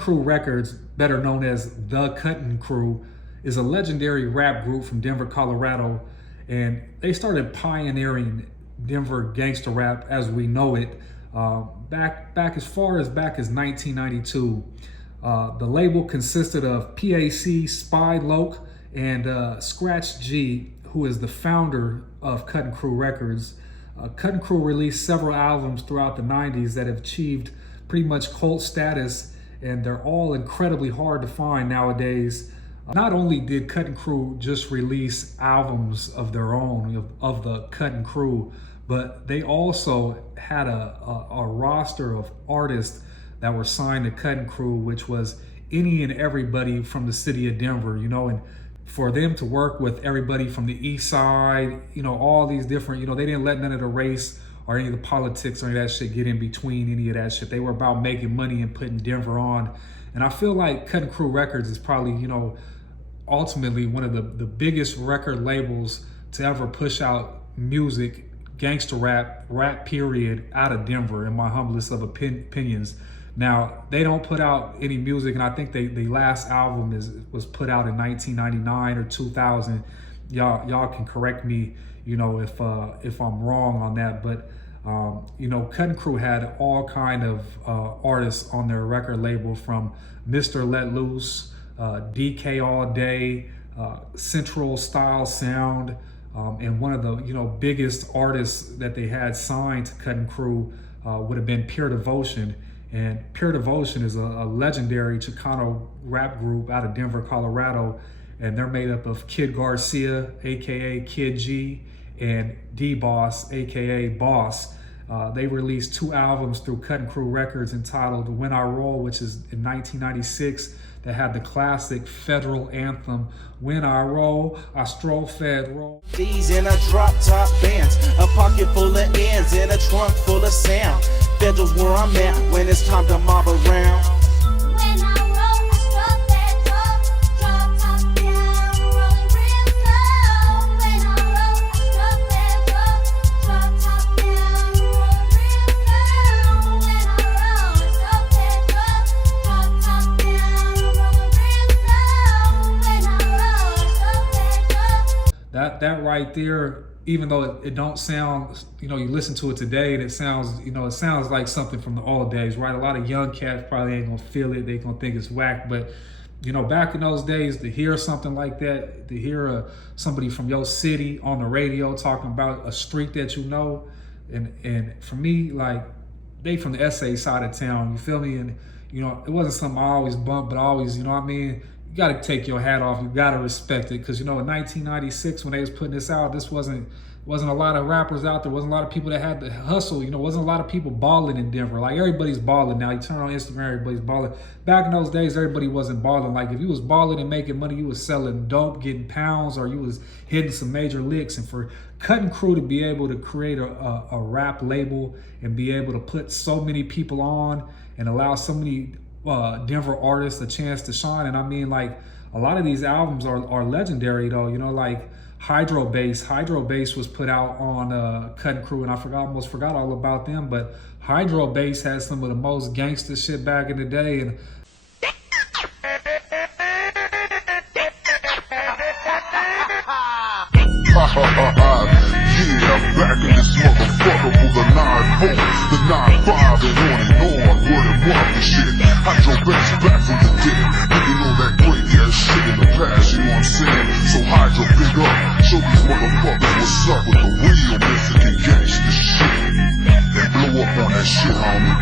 Krew Records, better known as the Kut N Krew, is a legendary rap group from Denver, Colorado, and they started pioneering Denver gangster rap as we know it back as far as 1992. The label consisted of PAC, Spy Loc, and Scratch G, who is the founder of Kut N Krew Records. Kut N Krew released several albums throughout the 90s that have achieved pretty much cult status, and they're all incredibly hard to find nowadays. Not only did Kut N Krew just release albums of their own, of the Kut N Krew, but they also had a roster of artists that were signed to Kut N Krew, which was any and everybody from the city of Denver, you know, and for them to work with everybody from the east side, you know, all these different, you know, they didn't let none of the race or any of the politics or any of that shit get in between any of that shit. They were about making money and putting Denver on. And I feel like Kut N Krew Records is probably, you know, ultimately one of the biggest record labels to ever push out music, gangster rap period, out of Denver, in my humblest of opinions. Now, they don't put out any music, and I think the last album was put out in 1999 or 2000. Y'all can correct me, you know, if I'm wrong on that. But you know, Kut N Krew had all kind of artists on their record label, from Mr. Let Loose, DK All Day, Central Style Sound, and one of the, you know, biggest artists that they had signed to Kut N Krew would have been Pure Devotion. And Pure Devotion is a legendary Chicano rap group out of Denver, Colorado. And they're made up of Kid Garcia, AKA Kid G, and D-Boss, AKA Boss. They released 2 albums through Kut N Krew Records entitled When I Roll, which is in 1996, that had the classic federal anthem, When I Roll, I Stroll Federal. These in a drop top bands, a pocket full of ends, and a trunk full of sound. Federal's where I'm at when it's time to mob around. When I roll, I stroll federal, drop top down, rolling real slow. When I roll, I stroll federal, drop top down, rolling real slow. When I roll, I stroll federal, drop top down, rolling real slow. When I roll, I stroll federal. That right there, even though it don't sound, you know, you listen to it today and it sounds, you know, it sounds like something from the old days, right? A lot of young cats probably ain't gonna feel it. They gonna think it's whack. But, you know, back in those days, to hear something like that, to hear somebody from your city on the radio talking about a street that you know, and for me, like, they from the SA side of town, you feel me? And, you know, it wasn't something I always bumped, but I always, you know what I mean? You got to take your hat off. You got to respect it, because, you know, in 1996 when they was putting this out, this wasn't a lot of rappers out there. Wasn't a lot of people that had to hustle. You know, wasn't a lot of people balling in Denver. Like, everybody's balling now. You turn on Instagram, everybody's balling. Back in those days, everybody wasn't balling. Like, if you was balling and making money, you was selling dope, getting pounds, or you was hitting some major licks. And for Kut N Krew to be able to create a rap label and be able to put so many people on and allow so many Denver artists a chance to shine. And I mean, like, a lot of these albums are legendary though, you know, like Hydro Bass was put out on Kut N Krew, and I almost forgot all about them. But Hydro Bass had some of the most gangster shit back in the day. And yeah, I'm back in this motherfucker for the 9-4, the 9-5, and on, word and walk and shit. Hydro Bass back from the dead, nigga know that great ass shit in the past, you know what I'm saying? So Hydro, big up, show these motherfuckers what's up with the real Mexican gangster shit, and blow up on that shit, homie.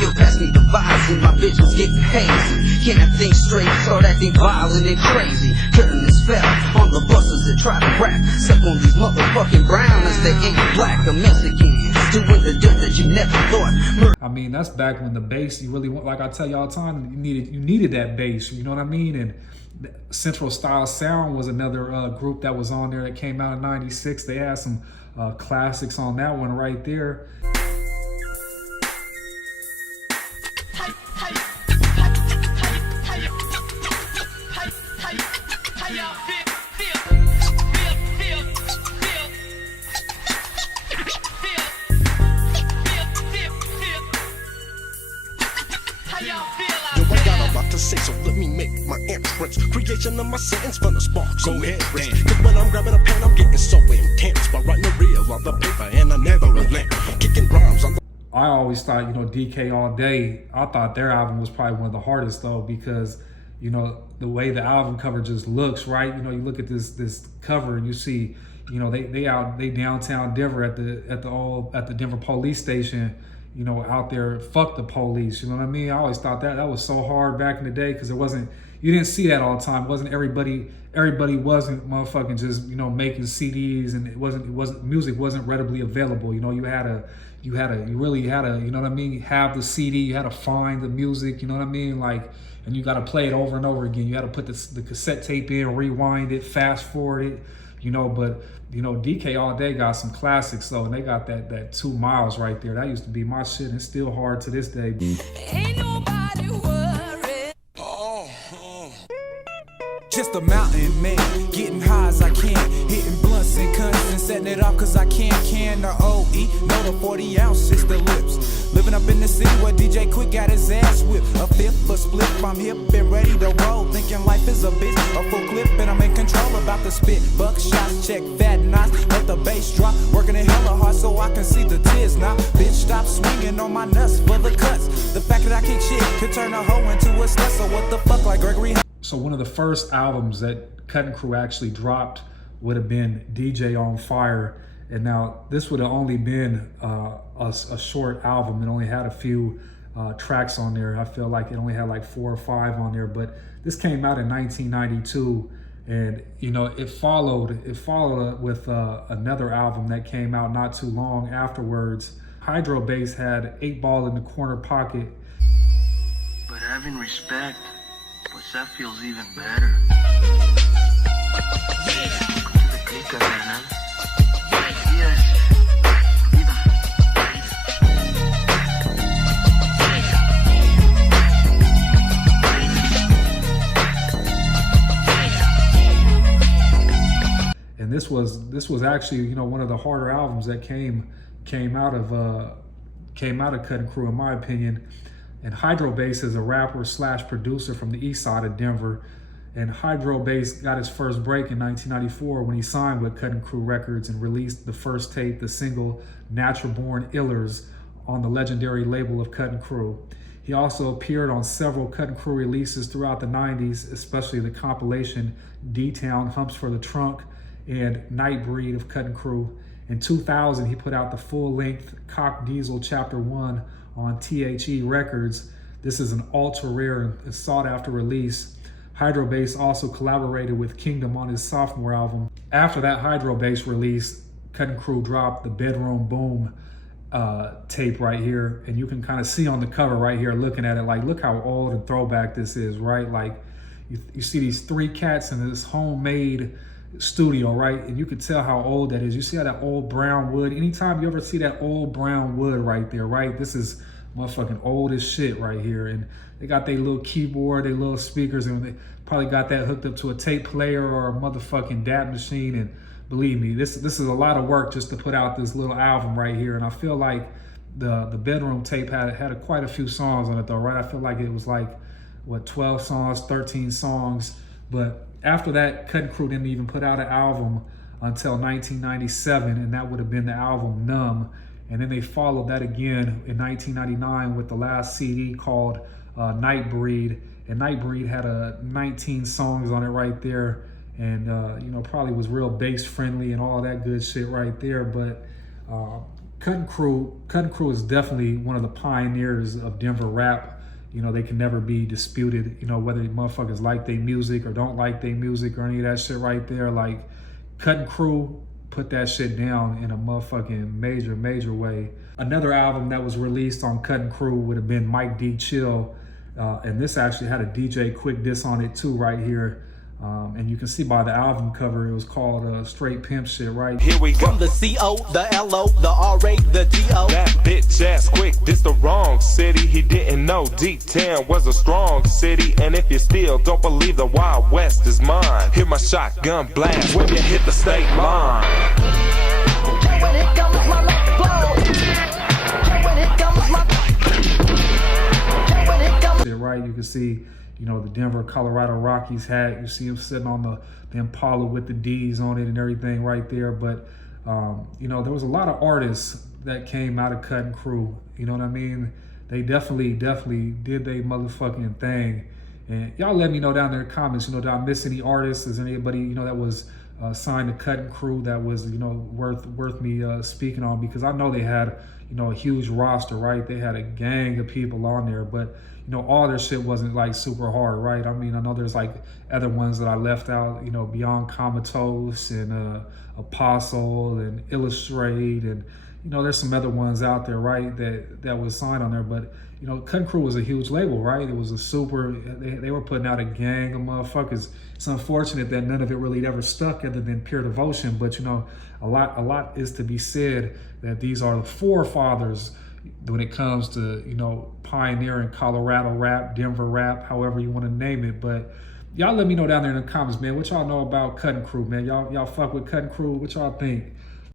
Yo, pass me the vibes and my bitch was getting hazy. Can't think straight, start acting violent and crazy. Turning this spell on the busters that try to rap. Suck on these motherfucking browners that ain't black or Mexican. Doing the dirt that you never thought. I mean, that's back when the bass, you really want, like I tell you all the time, you needed that bass, you know what I mean? And Central Style Sound was another group that was on there that came out in '96. They had some classics on that one right there. to say, so let me make my entrance. Creation of my sentence from the sparks. Go ahead, cause when I'm grabbing a pen, I'm getting so intense. By writing the real on the paper, and I never relent. Kicking rhymes on the I always thought, DK All Day, I thought their album was probably one of the hardest though, because, the way the album cover just looks, right? You look at this cover and you see, they downtown Denver at the Denver police station, out there, fuck the police, you know what I mean? I always thought that was so hard back in the day, because you didn't see that all the time. It wasn't everybody wasn't motherfucking just, making CDs, and music wasn't readily available. You really had to, you know what I mean, have the CD, you had to find the music, you know what I mean? And you got to play it over and over again. You had to put the cassette tape in, rewind it, fast forward it, but DK All Day got some classics though, and they got that 2 Miles right there. That used to be my shit, and it's still hard to this day. Ain't nobody worried. Just a mountain man, getting high as I can, hitting blunts and cunts and setting it off cause I can the OE, know the 40 ounces, the lips. Living up in the city where DJ Quick got his ass whipped. A fifth, a split, I'm hip and ready to roll. Thinking life is a bitch, a full clip and I'm in control about the spit. Buck shots, check fat knots, let the bass drop. Working it hella hard so I can see the tears now. Bitch, stop swinging on my nuts for the cuts. The fact that I kick shit could turn a hoe into a slut. So what the fuck, like Gregory? So one of the first albums that Kut N Krew actually dropped would have been DJ on Fire. And now this would have only been a short album. It only had a few tracks on there. I feel like it only had like 4 or 5 on there, but this came out in 1992. And it followed with another album that came out not too long afterwards. Hydro Bass had 8 Ball in the Corner Pocket. But having respect, pues that feels even better. Welcome to the clica, carnal. Yes. And this was actually one of the harder albums that came out of Kut N Krew, in my opinion. And Hydro Bass is a rapper / producer from the east side of Denver. And Hydro Bass got his first break in 1994 when he signed with Kut N Krew Records and released the first tape, the single Natural Born Illers, on the legendary label of Kut N Krew. He also appeared on several Kut N Krew releases throughout the 90s, especially the compilation D-Town, Humps for the Trunk, and Nightbreed of Kut N Krew. In 2000, he put out the full-length Cock Diesel Chapter 1 on THE Records. This is an ultra-rare and sought-after release. Hydro Bass also collaborated with Kingdom on his sophomore album. After that Hydro Bass release, Kut N Krew dropped the Bedroom Boom tape right here. And you can kind of see on the cover right here, looking at it, like, look how old and throwback this is, right? Like, you see these 3 cats in this homemade studio, right? And you can tell how old that is. You see how that old brown wood, anytime you ever see that old brown wood right there, right? This is motherfucking old as shit right here. And they got their little keyboard, their little speakers, and they probably got that hooked up to a tape player or a motherfucking DAT machine. And believe me, this is a lot of work just to put out this little album right here. And I feel like the Bedroom tape had quite a few songs on it though, right? I feel like it was like, what, 12 songs, 13 songs. But after that, Kut N Krew didn't even put out an album until 1997, and that would have been the album Numb. And then they followed that again in 1999 with the last CD called Nightbreed. And Nightbreed had 19 songs on it right there. And, probably was real bass friendly and all that good shit right there. But Kut N Krew is definitely one of the pioneers of Denver rap. They can never be disputed, whether motherfuckers like their music or don't like their music or any of that shit right there. Like, Kut N Krew put that shit down in a motherfucking major way. Another album that was released on Kut N Krew would have been Mike D Chill. And this actually had a DJ Quick diss on it too right here. And you can see by the album cover, it was called Straight Pimp Shit, right? Here we go. From the CO, the LO, the RA, the DO. That bitch ass quick, this the wrong city. He didn't know D-Town was a strong city. And if you still don't believe the Wild West is mine, hear my shotgun blast when you hit the state line. When it comes my left flow. When it comes my... When it comes... Right, you can see you know, the Denver, Colorado Rockies hat. You see him sitting on the Impala with the D's on it and everything right there. But, you know, there was a lot of artists that came out of Kut N Krew. You know what I mean? They definitely did their motherfucking thing. And y'all let me know down in the comments, you know, did I miss any artists? Is anybody, you know, that was signed to Kut N Krew that was, you know, worth me speaking on? Because I know they had, you know, a huge roster, right? They had a gang of people on there, but, you know, all their shit wasn't like super hard, right? I mean, I know there's like other ones that I left out, you know, Beyond Comatose and Apostle and Illustrate, and, you know, there's some other ones out there, right, that was signed on there. But, you know, Kut N Krew was a huge label, right? It was a super, they were putting out a gang of motherfuckers. It's unfortunate that none of it really ever stuck other than Pure Devotion. But, you know, a lot is to be said that these are the forefathers when it comes to, you know, pioneering Colorado rap, Denver rap, however you want to name it. But y'all let me know down there in the comments, man, what y'all know about Kut N Krew, man. Y'all fuck with Kut N Krew? What y'all think?